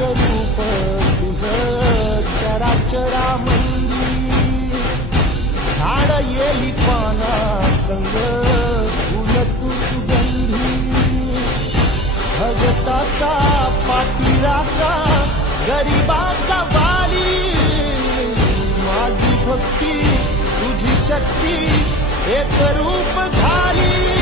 रूप तुझं चराचरामंदी झाड येली पाना संग फुल तू सुगंधी भगताचा पाठीराखा गरिबाचा वाली माझी भक्ती तुझी शक्ती एक रूप झाली